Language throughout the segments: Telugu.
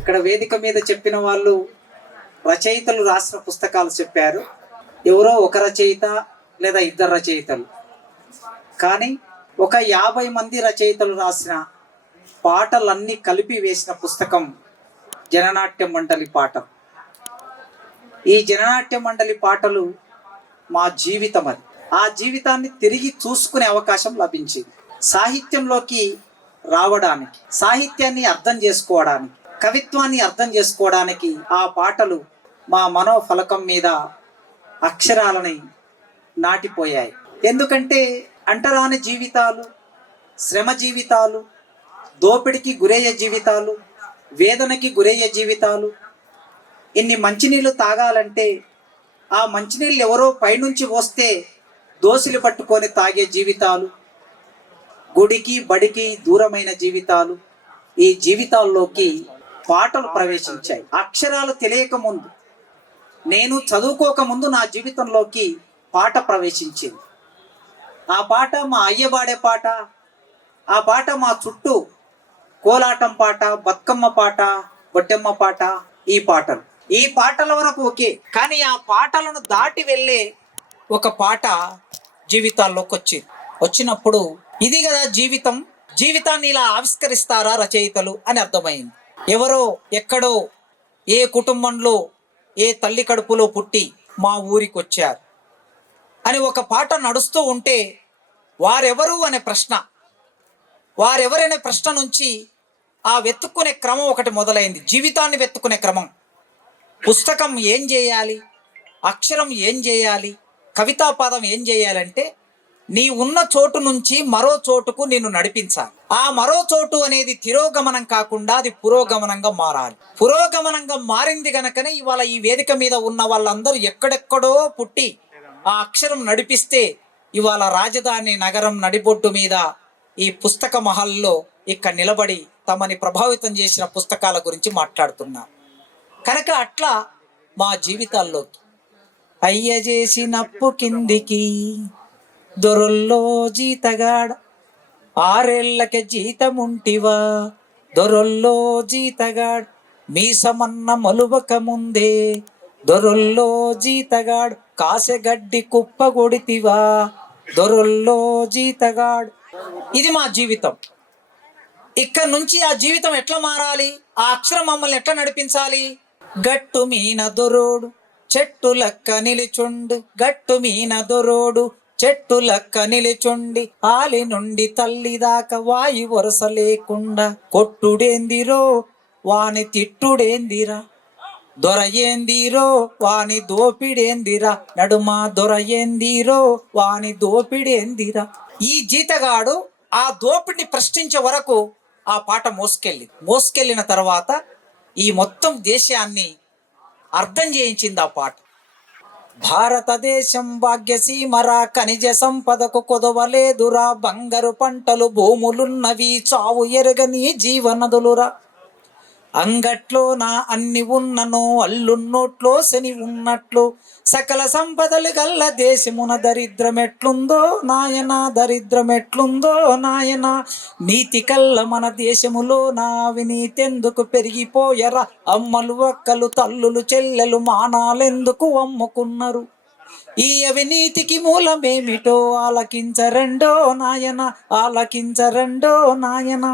ఇక్కడ వేదిక మీద చెప్పిన వాళ్ళు రచయితలు రాసిన పుస్తకాలు చెప్పారు. ఎవరో ఒక రచయిత లేదా ఇద్దరు రచయితలు, కానీ ఒక 50 మంది రచయితలు రాసిన పాటలన్నీ కలిపి వేసిన పుస్తకం జననాట్య మండలి పాటలు. ఈ జననాట్య మండలి పాటలు మా జీవితం. అది ఆ జీవితాన్ని తిరిగి చూసుకునే అవకాశం లభించింది. సాహిత్యంలోకి రావడానికి, సాహిత్యాన్ని అర్థం చేసుకోవడానికి, కవిత్వాన్ని అర్థం చేసుకోవడానికి ఆ పాటలు మా మనోఫలకం మీద అక్షరాలని నాటిపోయాయి. ఎందుకంటే అంటరాని జీవితాలు, శ్రమ జీవితాలు, దోపిడికి గురయ్యే జీవితాలు, వేదనకి గురయ్యే జీవితాలు, ఇన్ని మంచినీళ్ళు తాగాలంటే ఆ మంచినీళ్ళు ఎవరో పైనుంచి వస్తే దోసిలు పట్టుకొని తాగే జీవితాలు, గుడికి బడికి దూరమైన జీవితాలు, ఈ జీవితాల్లోకి పాటలు ప్రవేశించాయి. అక్షరాలు తెలియక ముందు, నేను చదువుకోకముందు నా జీవితంలోకి పాట ప్రవేశించింది. ఆ పాట మా అయ్య పాడే పాట, ఆ పాట మా చుట్టూ కోలాటం పాట, బతుకమ్మ పాట, బొట్టెమ్మ పాట, ఈ పాటల వరకు ఓకే, కానీ ఆ పాటలను దాటి వెళ్ళే ఒక పాట జీవితాల్లోకి వచ్చినప్పుడు ఇది కదా జీవితం, జీవితాన్ని ఇలా ఆవిష్కరిస్తారా రచయితలు అని అర్థమైంది. ఎవరో ఎక్కడో ఏ కుటుంబంలో ఏ తల్లి కడుపులో పుట్టి మా ఊరికి వచ్చారు అని ఒక పాట నడుస్తూ ఉంటే వారెవరు అనే ప్రశ్న, వారెవరనే ప్రశ్న నుంచి ఆ వెతుక్కునే క్రమం ఒకటి మొదలైంది. జీవితాన్ని వెతుక్కునే క్రమం. పుస్తకం ఏం చేయాలి, అక్షరం ఏం చేయాలి, కవితా పదం ఏం చేయాలంటే నీ ఉన్న చోటు నుంచి మరో చోటుకు నిన్ను నడిపించాలి. ఆ మరో చోటు అనేది తిరోగమనం కాకుండా అది పురోగమనంగా మారాలి. పురోగమనంగా మారింది గనకనే ఇవాళ ఈ వేదిక మీద ఉన్న వాళ్ళందరూ ఎక్కడెక్కడో పుట్టి ఆ అక్షరం నడిపిస్తే ఇవాళ రాజధాని నగరం నడిబొడ్డు మీద ఈ పుస్తక మహల్లో ఇక్కడ నిలబడి తమని ప్రభావితం చేసిన పుస్తకాల గురించి మాట్లాడుతున్నారు. కనుక అట్లా మా జీవితాల్లోకి అయ్య చేసినప్పు కిందికి దొరల్లో జీతగాడ, 6 ఏళ్లకే జీతముంటివా దొరల్లో జీతగాడ్, మీసమన్న మలువక ముందే దొరల్లో జీతగాడ్, కాసెగడ్డి కుప్ప కొడితివా దొరల్లో జీతగాడ్. ఇది మా జీవితం. ఇక్కడ నుంచి ఆ జీవితం ఎట్లా మారాలి, ఆ అక్షరం మమ్మల్ని ఎట్లా నడిపించాలి? గట్టు మీన దొరోడు చెట్టు లక్క నిలిచుండు, గట్టు మీన దొరోడు చెట్టు లక్క నిలిచుండి, ఆలి నుండి తల్లి దాకా వాయు వరుస లేకుండా, కొట్టుడేందిరో వాని తిట్టుడేందిరా, దొర ఏందిరో వాని దోపిడేందిరా, నడుమా దొర ఏందిరో వాని దోపిడేందిరా. ఈ జీతగాడు ఆ దోపిడిని ప్రశ్నించే వరకు ఆ పాట మోసుకెళ్ళిన తర్వాత ఈ మొత్తం దేశాన్ని అర్థం చేయించింది ఆ పాట. భారతదేశం భాగ్యసీమరా, ఖనిజ సంపదకు కొదవలేదురా, బంగారు పంటలు భూములున్నవి, చావు ఎరగని జీవనదులురా, అంగట్లో నా అన్ని ఉన్ననో అల్లున్నోట్లో శని ఉన్నట్లు, సకల సంపదలు గల్ల దేశమున దరిద్రమెట్లుందో నాయన, దరిద్రమెట్లుందో నాయన, నీతి కల్ల మన దేశములో నా అవినీతెందుకు పెరిగిపోయరా, అమ్మలు అక్కలు తల్లులు చెల్లెలు మానాలెందుకు అమ్ముకున్నారు, ఈ అవినీతికి మూలమేమిటో ఆలకించరండో నాయన, ఆలకించరండో నాయన.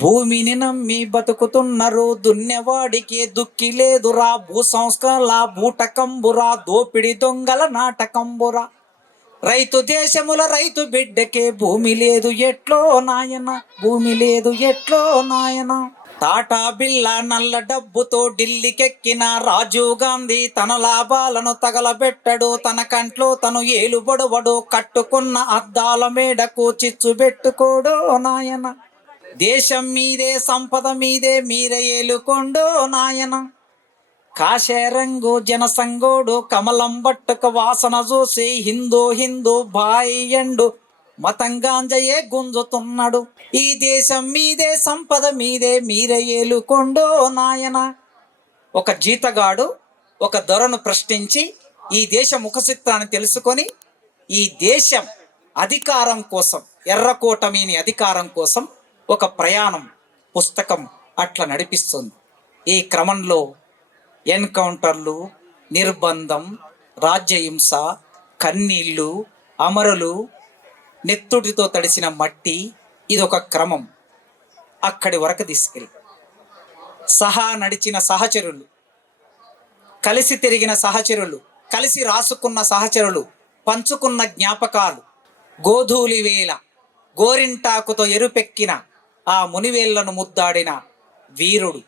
భూమిని నమ్మి బతుకుతున్నారు, దున్నెవాడికి దుక్కి లేదురా, భూ సంస్కరణ బూటకంబురా, దోపిడి దొంగల నాటకంబురా, రైతు దేశముల రైతు బిడ్డకే భూమి లేదు ఎట్లో నాయన, భూమి లేదు ఎట్లో నాయన. టాటా బిల్లా నల్ల డబ్బుతో ఢిల్లీకెక్కిన రాజీవ్ గాంధీ తన లాభాలను తగలబెట్టడు, తన కంట్లో తను ఏలుబడవడు, కట్టుకున్న అద్దాల మేడకు చిచ్చు పెట్టుకోడో నాయన, దేశం మీదే సంపద మీదే మీరే ఏలుకోండో నాయన. కాషాయ రంగు జనసంగోడు కమలం బట్టుక వాసన చూసి హిందూ హిందూ బాయండు మతంగాంజయే గుంజుతున్నాడు, ఈ దేశం మీదే సంపద మీదే మీరే ఏలుకోండో నాయన. ఒక జీతగాడు ఒక దొరను ప్రశ్నించి ఈ దేశ ముఖచిత్రాన్ని తెలుసుకొని ఈ దేశం అధికారం కోసం, ఎర్రకోట మీని అధికారం కోసం ఒక ప్రయాణం పుస్తకం అట్లా నడిపిస్తుంది. ఈ క్రమంలో ఎన్కౌంటర్లు, నిర్బంధం, రాజ్యహింస, కన్నీళ్ళు, అమరులు, నెత్తుటితో తడిసిన మట్టి, ఇదొక క్రమం. అక్కడి వరకు తీసుకెళ్ళి సహా నడిచిన సహచరులు, కలిసి తిరిగిన సహచరులు, కలిసి రాసుకున్న సహచరులు, పంచుకున్న జ్ఞాపకాలు, గోధూలి వేళ గోరింటాకుతో ఎరుపెక్కిన ఆ మునివేళ్లను ముద్దాడిన వీరుడు,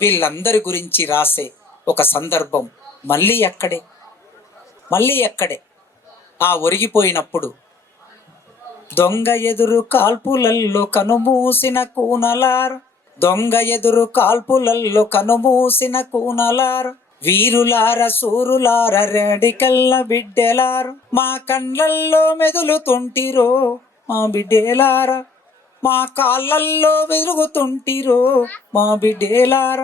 వీళ్ళందరి గురించి రాసే ఒక సందర్భం మళ్ళీ ఎక్కడే ఆ ఒరిగిపోయినప్పుడు దొంగ ఎదురు కాల్పులల్లో కనుమూసిన కూనలార్, దొంగ ఎదురు కాల్పులల్లో కనుమూసిన కూనలార్, వీరులార సూరులార రెడికల్ల బిడ్డెలారు, మా కండ్లల్లో మెదులుతుంటిరో మా బిడ్డేలార, మా కాళ్ళల్లో వెలుగుతుంటిరో మా బిడ్డేలార,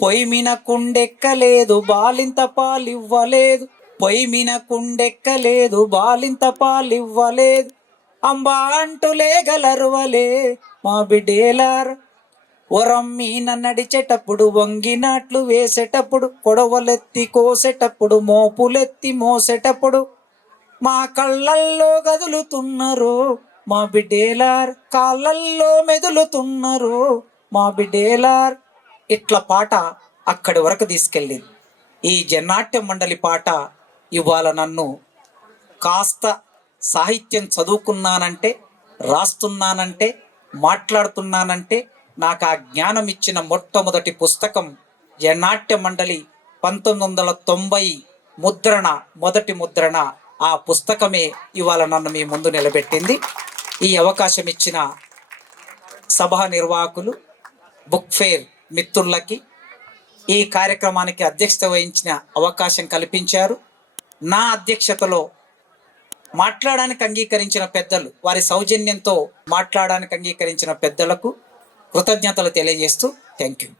పొయ్యిమిన కుండెక్కలేదు బాలింత పాలివ్వలేదు, పొయ్యిమిన కుండెక్కలేదు బాలింత పాలివ్వలేదు, అంబా అంటూ లేగలరువలే మా బిడ్డేలార, వరం మీన నడిచేటప్పుడు వంగినట్లు వేసేటప్పుడు, కొడవలెత్తి కోసేటప్పుడు మోపులెత్తి మోసేటప్పుడు, మా కళ్ళల్లో గదులుతున్నారు మా బిడ్డేలార్, కాళ్ళల్లో మెదులుతున్నారు మా బిడ్డేలార్. ఇట్ల పాట అక్కడి వరకు తీసుకెళ్ళింది. ఈ జన్నాట్య మండలి పాట ఇవాళ నన్ను కాస్త సాహిత్యం చదువుకున్నానంటే, రాస్తున్నానంటే, మాట్లాడుతున్నానంటే నాకు ఆ జ్ఞానం ఇచ్చిన మొట్టమొదటి పుస్తకం జన్నాట్య మండలి 1990 ముద్రణ, మొదటి ముద్రణ. ఆ పుస్తకమే ఇవాళ నన్ను మీ ముందు నిలబెట్టింది. ఈ అవకాశం ఇచ్చిన సభా నిర్వాహకులు, బుక్ ఫేర్ మిత్రులకి, ఈ కార్యక్రమానికి అధ్యక్షత వహించిన అవకాశం కల్పించారు. నా అధ్యక్షతలో మాట్లాడడానికి అంగీకరించిన పెద్దలు, వారి సౌజన్యంతో మాట్లాడడానికి అంగీకరించిన పెద్దలకు కృతజ్ఞతలు తెలియజేస్తూ థ్యాంక్ యూ.